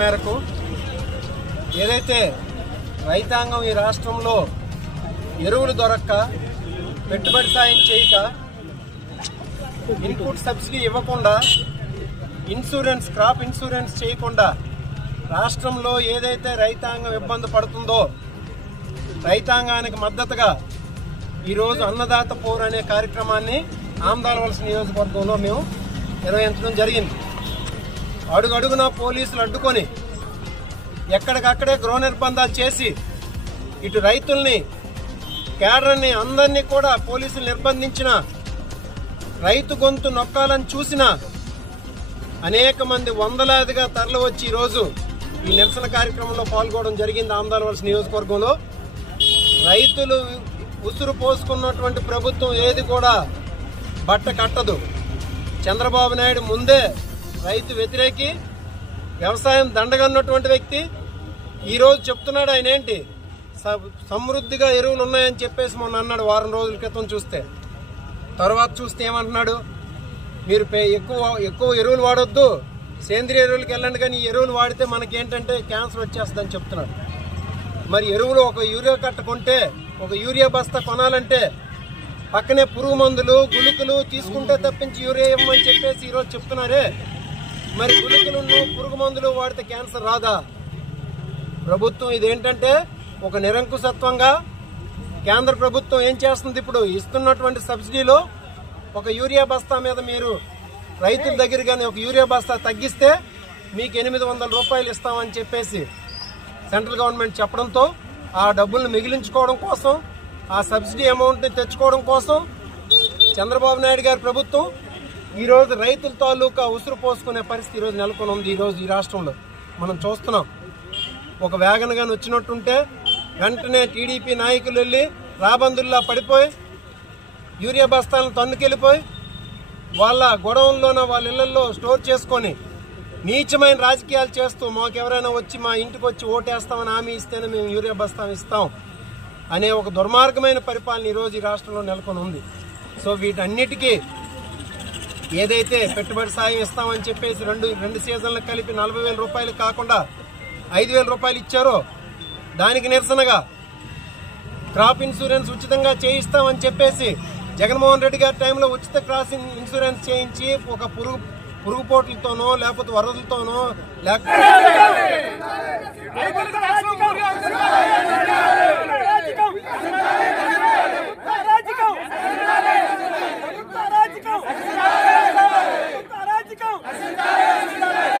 మేరకు ఏదైతే రైతాంగం ఈ రాష్ట్రంలో ఎరువులు దొరక్క పెట్టుబడి సాయం చేయక ఇన్పుట్ సబ్సిడీ ఇవ్వకుండా క్రాప్ ఇన్సూరెన్స్ చేయకుండా రాష్ట్రంలో ఏదైతే రైతాంగం ఇబ్బంది పడుతుందో రైతాంగానికి మద్దతుగా ఈరోజు అన్నదాత పోర్ అనే కార్యక్రమాన్ని ఆమదాలవలస నియోజకవర్గంలో మేము నిర్వహించడం జరిగింది. అడుగడుగునా పోలీసులు అడ్డుకొని ఎక్కడికక్కడే గృహ నిర్బంధాలు చేసి ఇటు రైతుల్ని కేడర్ని అందరినీ కూడా పోలీసులు నిర్బంధించిన రైతు గొంతు నొక్కాలని చూసిన అనేక మంది వందలాదిగా తరలి వచ్చి ఈరోజు ఈ నిరసన కార్యక్రమంలో పాల్గొనడం జరిగింది. ఆమదాలవలస నియోజకవర్గంలో రైతులు ఉసురు పోసుకున్నటువంటి ప్రభుత్వం ఏది కూడా బట్ట కట్టదు. చంద్రబాబు నాయుడు ముందే రైతు వ్యతిరేకి, వ్యవసాయం దండగన్నటువంటి వ్యక్తి. ఈరోజు చెప్తున్నాడు ఆయన ఏంటి, సమృద్ధిగా ఎరువులు ఉన్నాయని చెప్పేసి మొన్న అన్నాడు వారం రోజుల క్రితం. తర్వాత చూస్తే ఏమంటున్నాడు, మీరు ఎక్కువ ఎరువులు వాడొద్దు, సేంద్రియ ఎరువులకి వెళ్ళండి, కానీ ఈ ఎరువులు వాడితే మనకేంటంటే క్యాన్సర్ వచ్చేస్తుందని చెప్తున్నాడు. మరి ఎరువులు ఒక యూరియా కట్ట కొంటే, ఒక యూరియా బస్తా కొనాలంటే పక్కనే పురుగు మందులు గుళికలు తీసుకుంటే తప్పించి యూరియా ఇవ్వమని చెప్పేసి ఈరోజు చెప్తున్నారే. మరి గుళికలను పురుగు మందులు వాడితే క్యాన్సర్ రాదా? ప్రభుత్వం ఇదేంటంటే ఒక నిరంకుశత్వంగా కేంద్ర ప్రభుత్వం ఏం చేస్తుంది, ఇప్పుడు ఇస్తున్నటువంటి సబ్సిడీలో ఒక యూరియా బస్తా మీద మీరు రైతుల దగ్గర కానీ ఒక యూరియా బస్తా తగ్గిస్తే మీకు 800 రూపాయలు ఇస్తామని చెప్పేసి సెంట్రల్ గవర్నమెంట్ చెప్పడంతో ఆ డబ్బులను మిగిలించుకోవడం కోసం, ఆ సబ్సిడీ అమౌంట్ని తెచ్చుకోవడం కోసం చంద్రబాబు నాయుడు గారి ప్రభుత్వం ఈరోజు రైతుల తాలూకా ఉసురు పోసుకునే పరిస్థితి ఈరోజు నెలకొని ఉంది. ఈరోజు ఈ రాష్ట్రంలో మనం చూస్తున్నాం. ఒక వ్యాగన్ గాని వచ్చినట్టుంటే వెంటనే టీడీపీ నాయకులు వెళ్ళి రాబందుల్లా పడిపోయి యూరియా బస్తాలను తన్నుకెళ్ళిపోయి వాళ్ళ గొడవల్లోన వాళ్ళ ఇళ్లలో స్టోర్ చేసుకొని నీచమైన రాజకీయాలు చేస్తూ మాకెవరైనా వచ్చి మా ఇంటికి వచ్చి ఓటేస్తామని హామీ ఇస్తేనే మేము యూరియా బస్తా ఇస్తాం అనే ఒక దుర్మార్గమైన పరిపాలన ఈరోజు ఈ రాష్ట్రంలో నెలకొని ఉంది. సో వీటన్నిటికీ ఏదైతే పెట్టుబడి సాయం ఇస్తామని చెప్పేసి రెండు సీజన్లకు కలిపి 40,000 రూపాయలు కాకుండా 5,000 రూపాయలు ఇచ్చారో దానికి నిరసనగా క్రాప్ ఇన్సూరెన్స్ ఉచితంగా చేయిస్తామని చెప్పేసి జగన్మోహన్ రెడ్డి గారి టైంలో ఉచిత క్రాప్ ఇన్సూరెన్స్ చేయించి ఒక పురుగు పోట్లతోనో లేకపోతే వరదలతోనో లేకపోతే